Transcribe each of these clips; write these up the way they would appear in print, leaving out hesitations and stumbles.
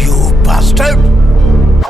You bastard!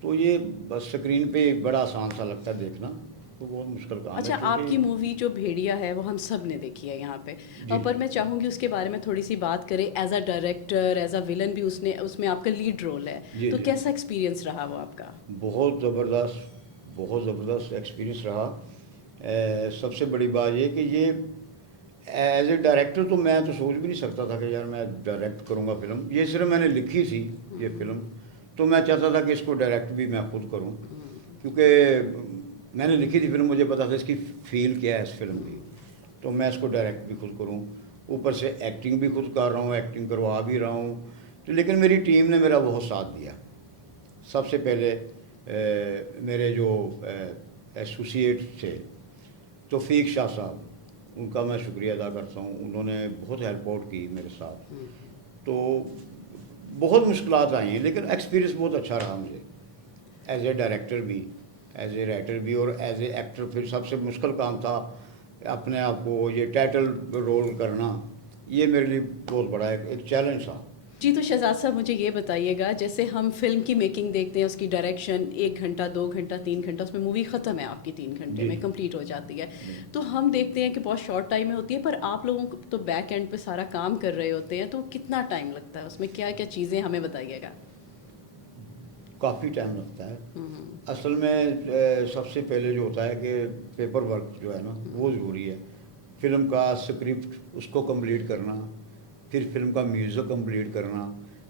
تو یہ بس اسکرین پہ بڑا آسان سا لگتا ہے دیکھنا، تو بہت مشکل کام ہے. اچھا، آپ کی مووی جو بھیڑیا ہے وہ ہم سب نے دیکھی ہے یہاں پہ، پر میں چاہوں گی اس کے بارے میں تھوڑی سی بات کریں. As a director, as a villain بھی اس میں آپ کا لیڈ رول ہے، تو کیسا ایکسپیرینس رہا وہ آپ کا؟ بہت زبردست ایکسپیرینس رہا. سب سے بڑی بات یہ کہ یہ ایز اے ڈائریکٹر تو میں تو سوچ بھی نہیں سکتا تھا کہ یار میں ڈائریکٹ کروں گا فلم. یہ صرف میں نے لکھی تھی یہ فلم، تو میں چاہتا تھا کہ اس کو ڈائریکٹ بھی میں خود کروں، کیونکہ میں نے لکھی تھی فلم، مجھے پتا تھا اس کی فیل کیا ہے اس فلم کی، تو میں اس کو ڈائریکٹ بھی خود کروں. اوپر سے ایکٹنگ بھی خود کر رہا ہوں، ایکٹنگ کروا بھی رہا ہوں. تو لیکن میری ٹیم نے میرا بہت ساتھ دیا. سب سے پہلے میرے جو ایسوسیٹ تھے توفیق شاہ صاحب، ان کا میں شکریہ ادا کرتا ہوں. انہوں نے بہت ہیلپ آؤٹ کی میرے ساتھ. تو بہت مشکلات آئی ہیں، لیکن ایکسپیرینس بہت اچھا رہا مجھے ایز اے ڈائریکٹر بھی، ایز اے رائٹر بھی، اور ایز اے ایکٹر. پھر سب سے مشکل کام تھا اپنے آپ کو یہ ٹائٹل رول کرنا. یہ میرے لیے بہت بڑا ایک چیلنج تھا. جی، تو شہزاد صاحب مجھے یہ بتائیے گا، جیسے ہم فلم کی میکنگ دیکھتے ہیں، اس کی ڈائریکشن 1 گھنٹہ 2 گھنٹہ 3 گھنٹہ، اس میں مووی ختم ہے آپ کی 3 گھنٹے میں کمپلیٹ ہو جاتی ہے. تو ہم دیکھتے ہیں کہ بہت شارٹ ٹائم میں ہوتی ہے، پر آپ لوگوں کو تو بیک اینڈ پہ سارا کام کر رہے ہوتے ہیں، تو کتنا ٹائم لگتا ہے اس میں؟ کیا کیا چیزیں ہمیں بتائیے گا. کافی ٹائم لگتا ہے. اصل میں سب سے پہلے جو ہوتا ہے کہ پیپر ورک جو ہے نا وہ ضروری ہے. فلم کا اسکرپٹ اس کو کمپلیٹ کرنا، پھر فلم کا میوزک کمپلیٹ کرنا،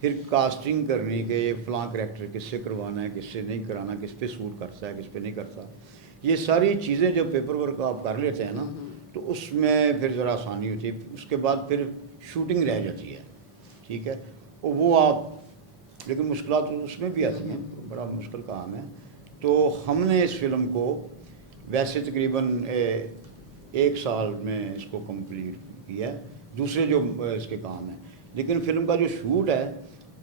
پھر کاسٹنگ کرنی کہ یہ فلاں کریکٹر کس سے کروانا ہے، کس سے نہیں کرانا، کس پہ سوٹ کرتا ہے، کس پہ نہیں کرتا. یہ ساری چیزیں جب پیپر ورک آپ کر لیتے ہیں نا تو اس میں پھر ذرا آسانی ہوتی ہے. اس کے بعد پھر شوٹنگ رہ جاتی ہے، ٹھیک ہے. اور وہ آپ، لیکن مشکلات اس میں بھی آتی ہیں، بڑا مشکل کام ہے. تو ہم نے اس فلم کو ویسے تقریباً 1 سال میں اس کو کمپلیٹ کیا ہے، دوسرے جو اس کے کام ہیں. لیکن فلم کا جو شوٹ ہے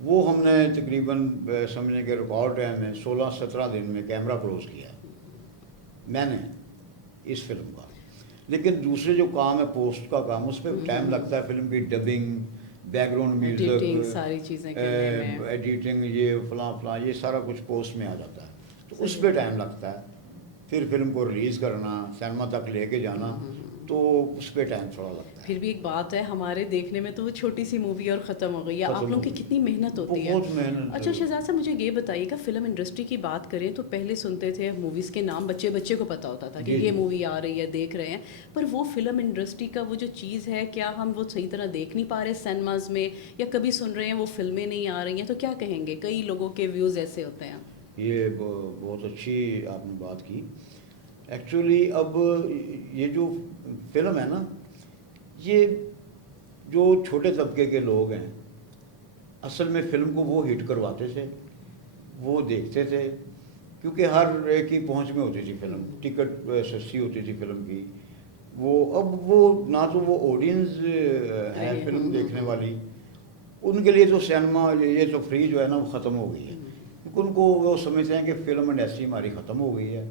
وہ ہم نے تقریباً سمجھنے کے ریکارڈ ٹائم میں 16-17 دن میں کیمرہ کلوز کیا ہے میں نے اس فلم کا. لیکن دوسرے جو کام ہے پوسٹ کا کام، اس پہ ٹائم لگتا ہے. فلم کی ڈبنگ، بیک گراؤنڈ میوزک، ساری چیزیں ایڈیٹنگ، یہ فلاں یہ سارا کچھ پوسٹ میں آ جاتا ہے، تو اس پہ ٹائم لگتا ہے. پھر فلم کو ریلیز کرنا، سینما تک لے کے جانا، تو اس پہ ٹائم تھوڑا لگتا ہے. پھر بھی ایک بات ہے، ہمارے دیکھنے میں تو وہ چھوٹی سی مووی اور ختم ہو گئی ہے. آپ لوگوں کی کتنی محنت ہوتی ہے. بہت محنت. اچھا شہزاد صاحب مجھے یہ بتائیے گا، فلم انڈسٹری کی بات کریں تو پہلے سنتے تھے موویز کے نام، بچے کو پتہ ہوتا تھا کہ یہ مووی آ رہی ہے، دیکھ رہے ہیں، پر وہ فلم انڈسٹری کا وہ جو چیز ہے، کیا ہم وہ صحیح طرح دیکھ نہیں پا رہے سینماز میں، یا کبھی سن رہے ہیں وہ فلمیں نہیں آ رہی ہیں، تو کیا کہیں گے؟ کئی لوگوں کے ویوز ایسے ہوتے ہیں. یہ بہت اچھی آپ نے بات کی. ایکچولی اب یہ جو فلم ہے نا، یہ جو چھوٹے طبقے کے لوگ ہیں اصل میں فلم کو وہ ہٹ کرواتے تھے، وہ دیکھتے تھے، کیونکہ ہر ایک کی پہنچ میں ہوتی تھی فلم، ٹکٹ سستی ہوتی تھی فلم کی. اب وہ نہ تو وہ آڈینس ہے فلم دیکھنے والی، ان کے لیے تو سینما یہ تو فری جو ہے نا وہ ختم ہو گئی ہے. کیونکہ ان کو وہ سمجھتے ہیں کہ فلم انڈسٹری ہماری ختم ہو گئی ہے.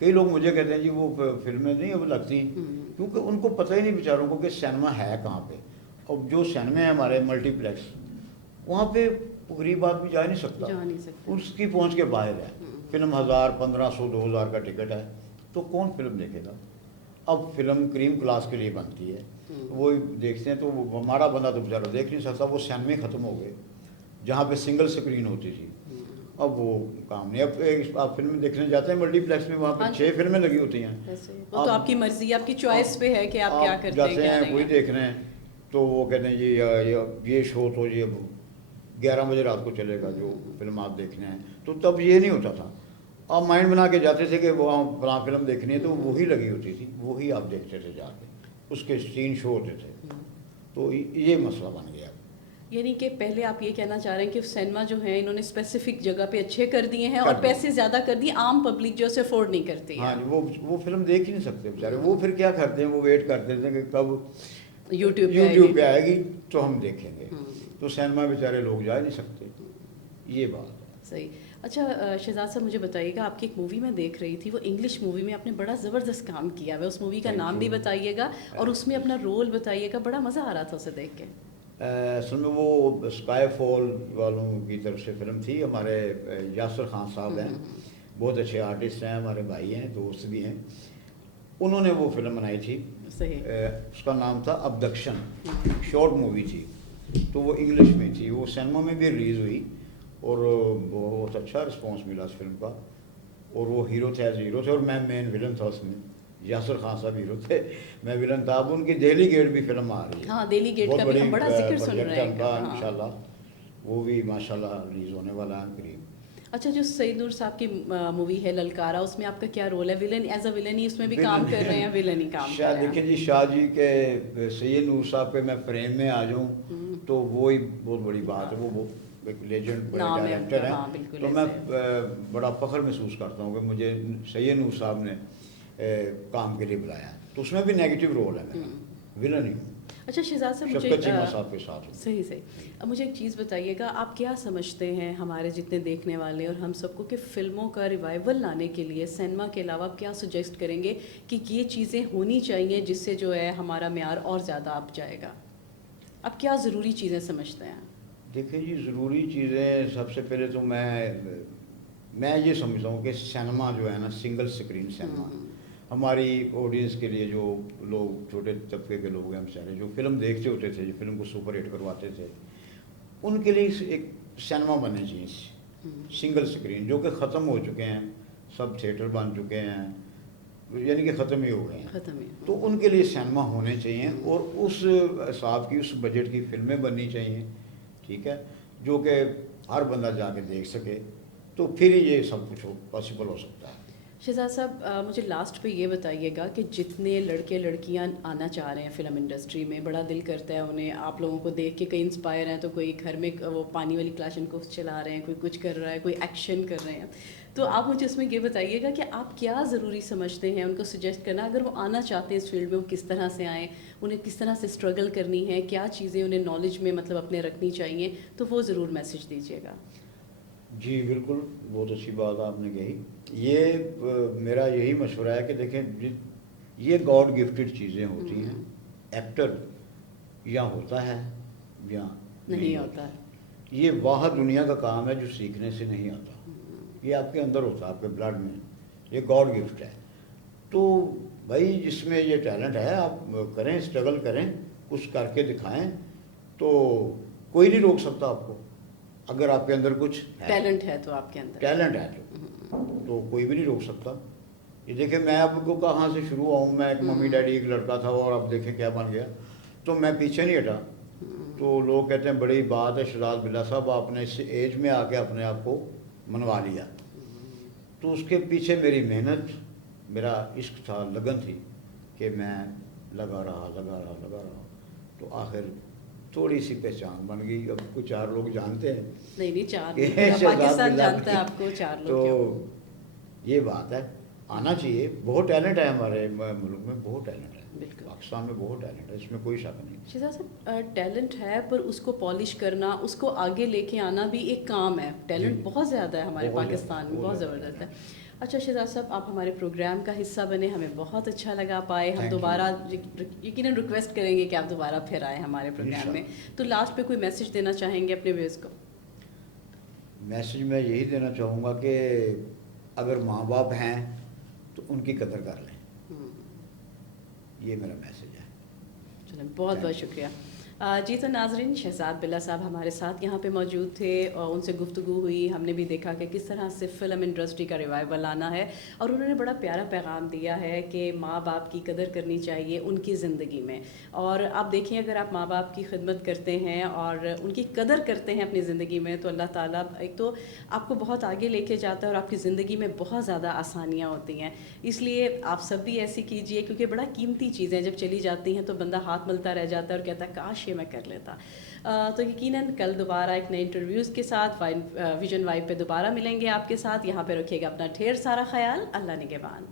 کئی لوگ مجھے کہتے ہیں جی وہ فلمیں نہیں اب لگتی، کیونکہ ان کو پتہ ہی نہیں بیچاروں کو کہ سینما ہے کہاں پہ. اب جو سینما ہے ہمارے ملٹی پلیکس، وہاں پہ غریب آدمی جا نہیں سکتا، اس کی پہنچ کے باہر ہے. فلم 1000 1500 2000 کا ٹکٹ ہے، تو کون فلم دیکھے گا. اب فلم کریم کلاس کے لیے بنتی ہے، وہ دیکھتے ہیں، تو ہمارا بندہ تو بیچارہ دیکھ نہیں سکتا. وہ سینمے ختم ہو گئے جہاں پہ سنگل سکرین ہوتی تھی. اب وہ کام نہیں. اب آپ فلم دیکھنے جاتے ہیں ملٹی پلیکس میں، وہاں پہ 6 فلمیں لگی ہوتی ہیں. وہ تو آپ کی مرضی، آپ کی چوائس پہ ہے کہ آپ کیا کرتے ہیں. جاتے ہیں کوئی دیکھ رہے ہیں تو وہ کہتے ہیں جی یہ شو تو یہ 11 بجے رات کو چلے گا جو فلم آپ دیکھنے ہیں. تو تب یہ نہیں ہوتا تھا. آپ مائنڈ بنا کے جاتے تھے کہ وہ فلاں فلم دیکھنی ہے تو وہی لگی ہوتی تھی، وہی آپ دیکھتے تھے جا کے. اس کے 3 شو ہوتے تھے. تو یہ مسئلہ بن گیا. یعنی کہ پہلے آپ یہ کہنا چاہ رہے ہیں کہ سینما جو ہیں انہوں نے اسپیسیفک جگہ پہ اچھے کر دیے ہیں اور پیسے زیادہ کر دیے، عام پبلک جو اسے افورڈ نہیں کرتی. ہاں جی، وہ فلم دیکھ ہی نہیں سکتے بیچارے. وہ پھر کیا کرتے ہیں، وہ ویٹ کرتے تھے کہ کب یوٹیوب پہ آئے گی تو ہم دیکھیں گے. تو سینما بیچارے لوگ جا نہیں سکتے. یہ بات ہے. صحیح. اچھا شہزاد صاحب مجھے بتائیے گا، آپ کی ایک مووی میں دیکھ رہی تھی، وہ انگلش مووی میں آپ نے بڑا زبردست کام کیا ہے. اس مووی کا نام بھی بتائیے گا اور اس میں اپنا رول بتائیے گا. بڑا مزہ آ رہا تھا اسے دیکھ کے. اصل میں وہ اسکائی فال والوں کی طرف سے فلم تھی. ہمارے یاسر خان صاحب ہیں, بہت اچھے آرٹسٹ ہیں, ہمارے بھائی ہیں, دوست بھی ہیں. انہوں نے وہ فلم بنائی تھی. صحیح. اس کا نام تھا ابدکشن, شارٹ مووی تھی, تو وہ انگلش میں تھی. وہ سینما میں بھی ریلیز ہوئی اور بہت اچھا رسپانس ملا اس فلم کا. اور وہ ہیرو تھے, ایز ہیرو تھے, اور میں مین ولن تھا اس میں. یاسر خان صاحب ہیرو تھے, میں ولن تھا. اب ان کی دہلی گیٹ بھی فلم آ رہی ہے. ہاں, دہلی گیٹ کا بھی ہم بڑا ذکر سن رہے ہیں ان شاء اللہ. وہ بھی ماشاء اللہ ریلیز ہونے والا ہے قریب. اچھا, جو سعید نور صاحب کی مووی ہے للکارا, اس میں آپ کا کیا رول ہے؟ ولن, ایز اے ولن ہی اس میں بھی کام کر رہے ہیں, ولن ہی کام کر رہے ہیں؟ دیکھیں جی, شاہ جی کے سید نور صاحب پہ میں فریم میں آ جاؤں تو وہی بہت بڑی بات ہے. وہ ایک لیجنڈ بڑے ڈائریکٹر ہیں, تو میں بڑا فخر محسوس کرتا ہوں کہ مجھے سید نور صاحب نے کام کے لیے بلایا. تو اس میں بھی نیگیٹو رول ہے میرا, ولن ہی. اچھا شہزاد صاحب, شفقت چیمہ صاحب کے ساتھ. صحیح. اب مجھے ایک چیز بتائیے گا, آپ کیا سمجھتے ہیں, ہمارے جتنے دیکھنے والے اور ہم سب کو, کہ فلموں کا ریوائول لانے کے لیے سینما کے علاوہ آپ کیا سجیسٹ کریں گے کہ یہ چیزیں ہونی چاہیے جس سے جو ہے ہمارا معیار اور زیادہ اپ جائے گا؟ آپ کیا ضروری چیزیں سمجھتے ہیں؟ دیکھیں جی, ضروری چیزیں سب سے پہلے تو میں یہ سمجھتا ہوں کہ سینما جو ہے نا, سنگل اسکرین سینما ہماری آڈینس کے لیے, جو لوگ چھوٹے طبقے کے لوگ ہیں ہم سارے, جو فلم دیکھتے ہوتے تھے, جو فلم کو سپر ہٹ کرواتے تھے, ان کے لیے ایک سینما بننے چاہیے سنگل اسکرین, جو کہ ختم ہو چکے ہیں. سب تھیٹر بن چکے ہیں, یعنی کہ ختم ہی ہو گئے ہیں. تو ان کے لیے سینما ہونے چاہیے, اور اس حساب کی, اس بجٹ کی فلمیں بننی چاہیے, ٹھیک ہے, جو کہ ہر بندہ جا کے دیکھ سکے. تو پھر یہ سب کچھ پاسبل ہو سکتا ہے. شہزاد صاحب, مجھے لاسٹ پہ یہ بتائیے گا کہ جتنے لڑکے لڑکیاں آنا چاہ رہے ہیں فلم انڈسٹری میں, بڑا دل کرتا ہے انہیں آپ لوگوں کو دیکھ کے, کئی انسپائر ہیں, تو کوئی گھر میں وہ پانی والی کلاشن کو چلا رہے ہیں, کوئی کچھ کر رہا ہے, کوئی ایکشن کر رہے ہیں. تو آپ مجھے اس میں یہ بتائیے گا کہ آپ کیا ضروری سمجھتے ہیں ان کو سجیسٹ کرنا, اگر وہ آنا چاہتے ہیں اس فیلڈ میں, وہ کس طرح سے آئیں, انہیں کس طرح سے اسٹرگل کرنی ہے, کیا چیزیں انہیں نالج میں مطلب اپنے رکھنی چاہیے, تو وہ ضرور میسج دیجیے گا. جی بالکل, بہت اچھی بات آپ نے کہی. یہ میرا یہی مشورہ ہے کہ دیکھیں, یہ گاڈ گفٹڈ چیزیں ہوتی ہیں. ایکٹر یا ہوتا ہے یا نہیں ہوتا ہے. یہ واحد دنیا کا کام ہے جو سیکھنے سے نہیں آتا. یہ آپ کے اندر ہوتا ہے, آپ کے بلڈ میں. یہ گاڈ گفٹ ہے. تو بھائی جس میں یہ ٹیلنٹ ہے, آپ کریں, اسٹرگل کریں, کچھ کر کے دکھائیں, تو کوئی نہیں روک سکتا آپ کو. اگر آپ کے اندر کچھ ٹیلنٹ ہے, تو آپ کے اندر ٹیلنٹ ہے تو کوئی بھی نہیں روک سکتا. یہ دیکھیں, میں اب کو کہاں سے شروع ہوں, میں ایک ممی ڈیڈی ایک لڑکا تھا, اور اب دیکھیں کیا بن گیا. تو میں پیچھے نہیں ہٹا. تو لوگ کہتے ہیں بڑی بات ہے شہزاد بلّہ صاحب, آپ نے اس ایج میں آ کے اپنے آپ کو منوا لیا. تو اس کے پیچھے میری محنت, میرا عشق تھا, لگن تھی, کہ میں لگا رہا. تو آخر تھوڑی سی پہچان بن گئی. اب کچھ 4 لوگ جانتے ہیں, نہیں 4 پاکستان جانتا ہے آپ کو, 4 لوگ. تو یہ بات ہے, آنا چاہیے. بہت ٹیلنٹ ہے ہمارے ملک میں, بہت ٹیلنٹ ہے. بالکل, پاکستان میں بہت ٹیلنٹ ہے, اس میں کوئی شک نہیں. شہزاد صاحب, ٹیلنٹ ہے, پر اس کو پالش کرنا, اس کو آگے لے کے آنا بھی ایک کام ہے. ٹیلنٹ بہت زیادہ ہے ہمارے پاکستان میں, بہت زبردست ہے. اچھا شہزاد صاحب, آپ ہمارے پروگرام کا حصہ بنے, ہمیں بہت اچھا لگا آپ آئے. ہم دوبارہ یقیناً ریکویسٹ کریں گے کہ آپ دوبارہ پھر آئیں ہمارے پروگرام میں. تو لاسٹ پہ کوئی میسج دینا چاہیں گے اپنے ویوز کو؟ میسج میں یہی دینا چاہوں گا کہ اگر ماں باپ ہیں تو ان کی قدر کر لیں. یہ میرا میسج ہے. چلیں, بہت بہت شکریہ. جی تو ناظرین, شہزاد بلّہ صاحب ہمارے ساتھ یہاں پہ موجود تھے, اور ان سے گفتگو ہوئی. ہم نے بھی دیکھا کہ کس طرح سے فلم انڈسٹری کا ریوائول آنا ہے, اور انہوں نے بڑا پیارا پیغام دیا ہے کہ ماں باپ کی قدر کرنی چاہیے ان کی زندگی میں. اور آپ دیکھیں, اگر آپ ماں باپ کی خدمت کرتے ہیں اور ان کی قدر کرتے ہیں اپنی زندگی میں, تو اللہ تعالیٰ ایک تو آپ کو بہت آگے لے کے جاتا ہے, اور آپ کی زندگی میں بہت زیادہ آسانیاں ہوتی ہیں. اس لیے آپ سب بھی ایسی کیجئے, کیونکہ بڑا قیمتی چیزیں جب چلی جاتی ہیں تو بندہ ہاتھ ملتا رہ جاتا ہے اور کہتا ہے کاش میں کر لیتا. تو یقیناً کل دوبارہ ایک نئے انٹرویوز کے ساتھ ویژن وائب پہ دوبارہ ملیں گے آپ کے ساتھ. یہاں پہ رکھیے گا اپنا ڈھیر سارا خیال. اللہ نگہبان.